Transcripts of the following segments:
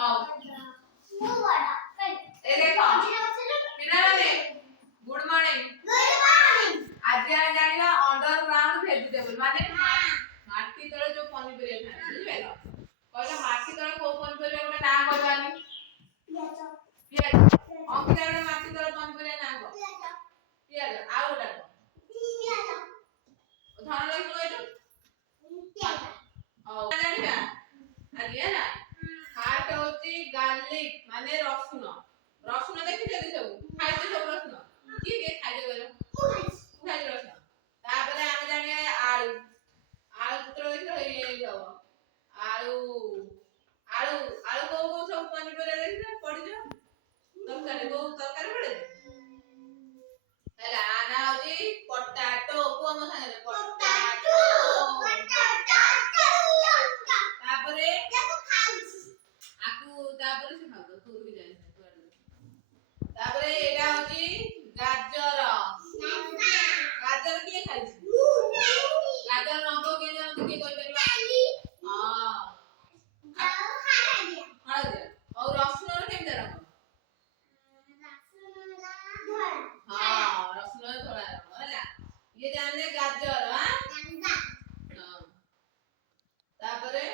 ए देखो पिलाने good morning आज हम जानिबा अंडरग्राउंड वेजिटेबल माने माटी तळे जो पनिपरिया थाए बुझिबेला कहला माटी तळे को पनिपरिया गोटे ना कहबानी पियाज अंकिता गोटे माटी तळे पनिपरिया ना कह पियाज आ गोटा पियाज धन लई कहलो पियाज ओ जानिबा आलिया ना हार्ट होची गार्लिक माने रसुन रसुन देखि जदी सब खाइते सब रसुन की के खाइते गयो खाइ रसुन तापरे हम जानिए आलू आलू पुत्र देखि हे जाओ आलू आलू आलू को सब पनिपरिया देखि पड़ी जो तरकारी पड़े हला आना होची पोटैटो को हम संगे पोटैटो तापरे आकु तापरे से खाओ तू भी जाने तापरे एटा होची गाजर गाजर किए खाइ गाजर रंग के जन के कोइ परिबा हां हळदिया और रसुन रे केमते रंग हां रसुन थोड़ा रंग हला ये जानले गाजर हां तापरे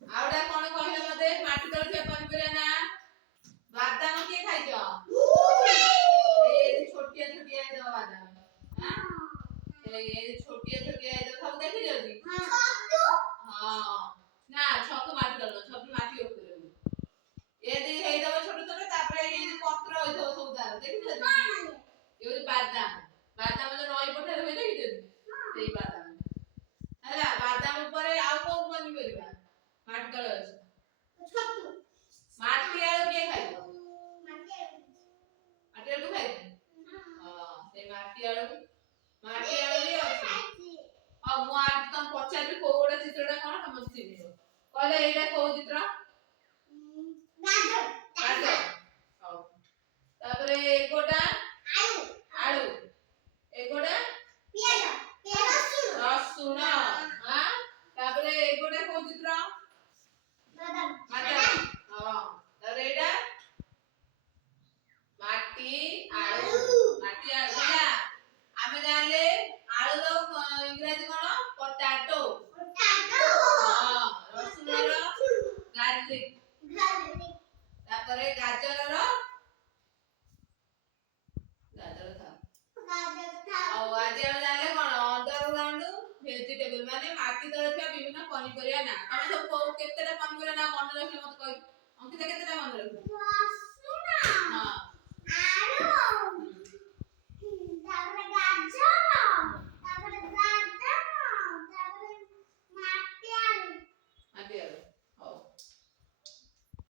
आवडा कोन कहले मते माटी तळ के पनिपरिया ना बादाम के खाइजो ए छोटिया छोटिया दो बादाम हां ए छोटिया छोटिया दो सब देखि जल्दी हां ना छक माटी तळ छक माटी ऊपर ए दे हे दो छोट छोट तापरे ए पत्र होइथो सब दार देखि जल्दी ये बादाम बादाम जो नई पठार होय देखि जल्दी सेई बादाम हला बादाम ऊपर आउ को पनिपरिया माटी तळ अछि छक माटी आलू के खाइबो माटी आलू खाइ हां से माटी आलू भी अछि अब मु आज तुम पचार को गोडा चित्रटा कोन हम चिनियो कहले एटा को चित्र गाजर गाजर हां तापरे एकोटा आलू आलू एकोटा पियाज रसुन हां तापरे एकोटा को चित्र बादाम बादाम हां तापरे एटा माटी आलू ना आमे जानले आलू रो इंग्रजी कोन पोटैटो हां रसुन रो गार्लिक तापरे गाजर था और आज हम जानले कोन अंडरग्राउंड वेजिटेबल माने माटी तळे थिया विभिन्न पनिपरिया ना तमे सब केतेटा पनिपरिया ना मन रखले मत कहि अंकिता केतेटा मन रखले